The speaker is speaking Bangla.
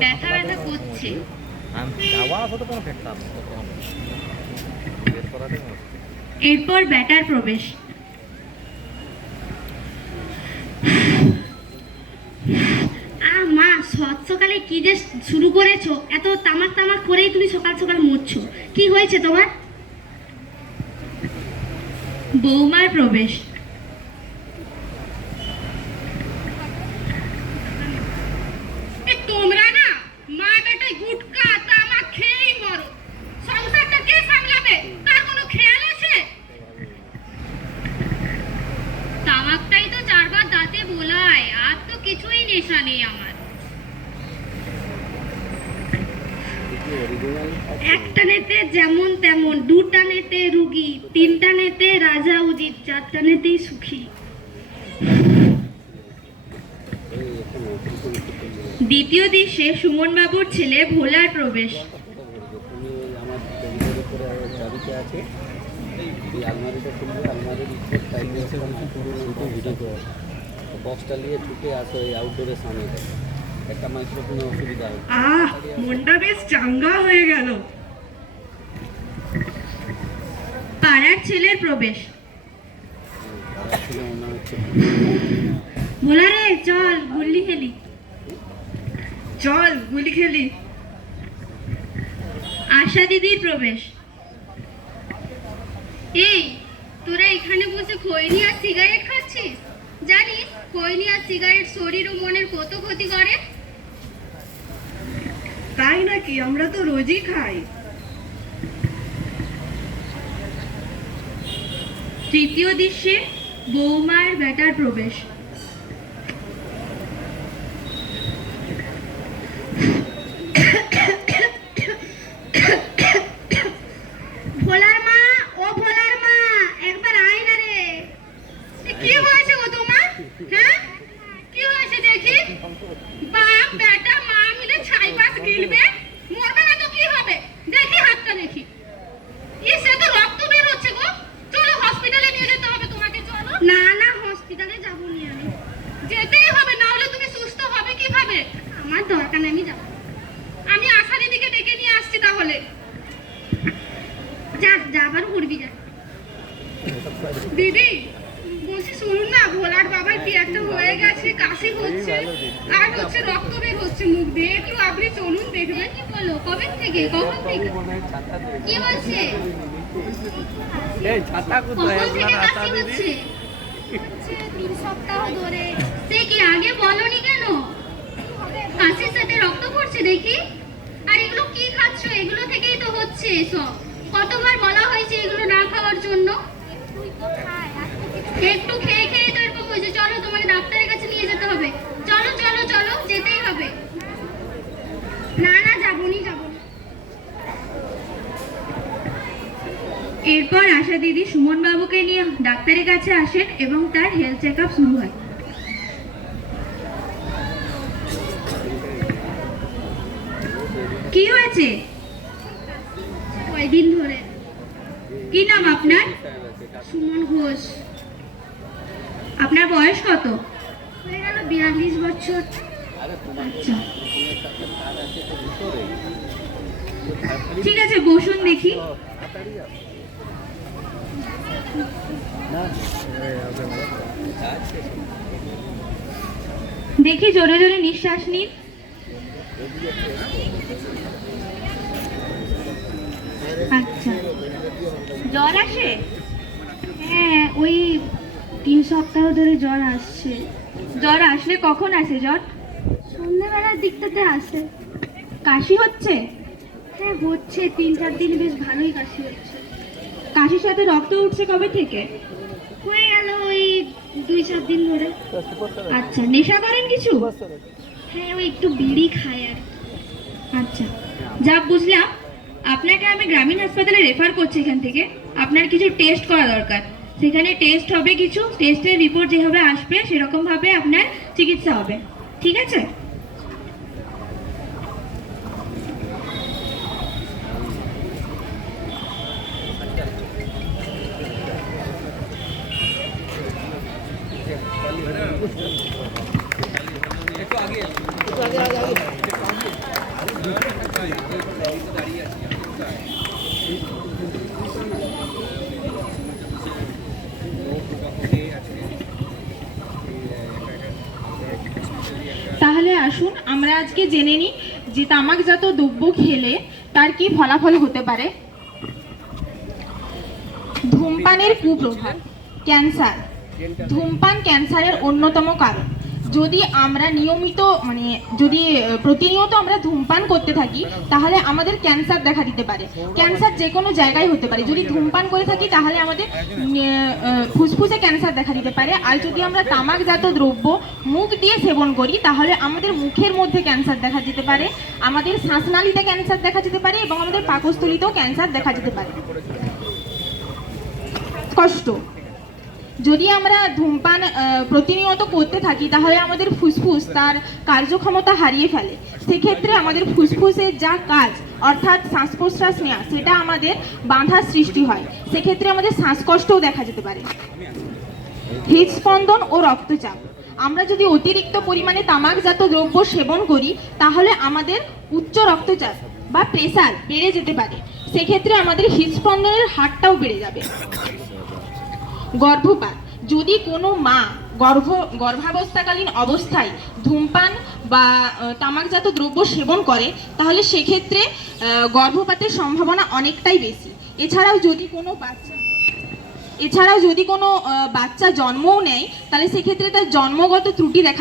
ব্যথা ব্যথা করছে। এরপর ব্যাটার প্রবেশ। মা, সকালে কি যে শুরু করেছো, এত তামাক তামাক করেই তুমি সকাল সকাল মরছো, কি হয়েছে তোমার? বৌমার প্রবেশ। তোমরা না মা বেটাই গুটকা তামাক খেয়েই মরো, সংসারটা কে সামলাবে তার কোনো খেয়াল আছে? তামাকটাই তো চারবার দাঁতে বোলায়, আর তো কিছুই নেশা নেই আমার। একটা নেতে যেমন তেমন, দুটা নেতে রুগী, তিনটা নেতে রাজা উজিত, চারটা নেতেই সুখী। দ্বিতীয় দৃশ্যে সুমন বাবুর ছেলে ভোলার প্রবেশ। বক্সটা নিয়ে ছুটে আসো এই আউটডোরের সামনে, একটা মাইক্রোফোনের অসুবিধা হয়। মনটা বেশ চাঙ্গা হয়ে গেল। পাড়ার ছেলের প্রবেশ। ভোলা রে, চল গুল্লি খেলি, চল গুলি খেলি। আশা দিদির প্রবেশ। এই, তোরা এখানে বসে খৈনি আর সিগারেট খাচ্ছিস? জানিস খৈনি আর সিগারেট শরীর ও মনের কত ক্ষতি করে? তাই নাকি? আমরা তো রোজই খাই। তৃতীয় দৃশ্যে বৌমার বেটার প্রবেশ। ভোলার মা, ও ভোলার মা, একবার আয় না রে। কি হয়েছে গো তোমার? হ্যাঁ, কি হয়েছে দেখি? বাপ বেটা মা মিলে ছাইপাশ গিলবে, মরবে না তো কি হবে? দেখি হাতটা দেখি। সে তো রক্ত বের হচ্ছে গো, চলো হসপিটালে নিয়ে যেতে হবে তোমাকে, চলো। না না, হসপিটালে যাবো নি আমি, যেতেই হবে, না হলে তুমি সুস্থ হবে কিভাবে? আমার দরকার নেই, আমি যাবো। আমি আশা দিদিকে ডেকে নিয়ে আসছি তাহলে। যা, যাবার করবি যা। দিদি বলছি শুনুন না, ভোলার বাবার কি একটা হয়ে গেছে, কাশি হচ্ছে আর হচ্ছে রক্ত বের হচ্ছে মুখ দিয়ে, একটু আপনি চলুন দেখবেন। কি বলো, কবে থেকে, কখন থেকে, কি হচ্ছে? কখন থেকে কাশি হচ্ছে? 3 সপ্তাহ ধরে। সে কি আগে বলনি কেন? কাশির সাথে রক্ত পড়ছে দেখি। আর এগুলো কি খাচ্ছ? এগুলো থেকেই তো হচ্ছে সব। কতবার বলা হয়েছে এগুলো না খাওয়ার জন্য? একটু খেয়ে খেয়ে তো এরকম হয়েছে। চলো তোমাকে ডাক্তারের কাছে নিয়ে যেতে হবে, চলো চলো চলো, যেতেই হবে। না না, যাবনি যাবনি। এরপর আশা দিদি সুমন বাবুকে নিয়ে ডাক্তারের কাছে আসেন এবং তার হেলথ চেক আপ শুরু হয়। কি হয়েছে? কয়দিন ধরে। কি নাম আপনার? সুমন ঘোষ। আপনার বয়স কত? হয়ে গেল 42 বছর। আচ্ছা, ঠিক আছে, বসুন দেখি। দেখি জোরে জোরে নিঃশ্বাস নিন। আচ্ছা, জ্বর আসে? হ্যাঁ, ওই 3 সপ্তাহ ধরে জ্বর আসছে। জ্বর আসলে কখন আসে জ্বর? সন্ধ্যাবেলার দিকটাতে আসে। কাশি হচ্ছে? হ্যাঁ হচ্ছে, 3-4 দিন বেশ ভালোই কাশি হচ্ছে। কাশির সাথে রক্ত উঠছে কবে থেকে? হয়ে গেল ওই 2-4 দিন ধরে। আচ্ছা, নেশা করেন কিছু? হ্যাঁ, ওই একটু বিড়ি খাই আর। আচ্ছা, যা বুঝলাম, আপনাকে আমি গ্রামীণ হাসপাতালে রেফার করছি। এখান থেকে আপনার কিছু টেস্ট করা দরকার। সেখানে টেস্ট হবে, কিছু টেস্টের রিপোর্ট যেভাবে আসবে সেরকম ভাবে আপনার চিকিৎসা হবে, ঠিক আছে? একটু আগে আসুন আমরা আজকে জেনে নিই যে তামাকজাত দ্রব্য খেলে তার কি ফলাফল হতে পারে। ধূমপানের কুপ্রভাব। ক্যান্সার। ধূমপান ক্যান্সারের অন্যতম কারণ। যদি আমরা প্রতিনিয়ত আমরা ধূমপান করতে থাকি তাহলে আমাদের ক্যান্সার দেখা দিতে পারে। ক্যান্সার যে কোনো জায়গায় হতে পারে। যদি ধূমপান করে থাকি তাহলে আমাদের ফুসফুসে ক্যান্সার দেখা দিতে পারে। আর যদি আমরা তামাকজাত দ্রব্য মুখ দিয়ে সেবন করি তাহলে আমাদের মুখের মধ্যে ক্যান্সার দেখা যেতে পারে, আমাদের শ্বাসনালীতে ক্যান্সার দেখা যেতে পারে এবং আমাদের পাকস্থলীতেও ক্যান্সার দেখা যেতে পারে। কষ্ট। যদি আমরা ধূমপান প্রতিনিয়ত করতে থাকি তাহলে আমাদের ফুসফুস তার কার্যক্ষমতা হারিয়ে ফেলে। সেক্ষেত্রে আমাদের ফুসফুসের যা কাজ অর্থাৎ শ্বাস প্রশ্বাস নেওয়া সেটা আমাদের বাধার সৃষ্টি হয়। সেক্ষেত্রে আমাদের শ্বাসকষ্টও দেখা যেতে পারে। হৃদস্পন্দন ও রক্তচাপ। আমরা যদি অতিরিক্ত পরিমাণে তামাকজাত দ্রব্য সেবন করি তাহলে আমাদের উচ্চ রক্তচাপ বা প্রেসার বেড়ে যেতে পারে। সেক্ষেত্রে আমাদের হৃদস্পন্দনের হারটাও বেড়ে যাবে। গর্ভপাত। যদি কোনো মা গর্ভাবস্থাকালীন অবস্থায় ধূমপান বা তামাকজাত দ্রব্য সেবন করে তাহলে সেক্ষেত্রে গর্ভপাতের সম্ভাবনা অনেকটাই বেশি। এছাড়াও যদি কোনো বাচ্চা জন্মও নেয় তাহলে সেক্ষেত্রে তার জন্মগত ত্রুটি দেখা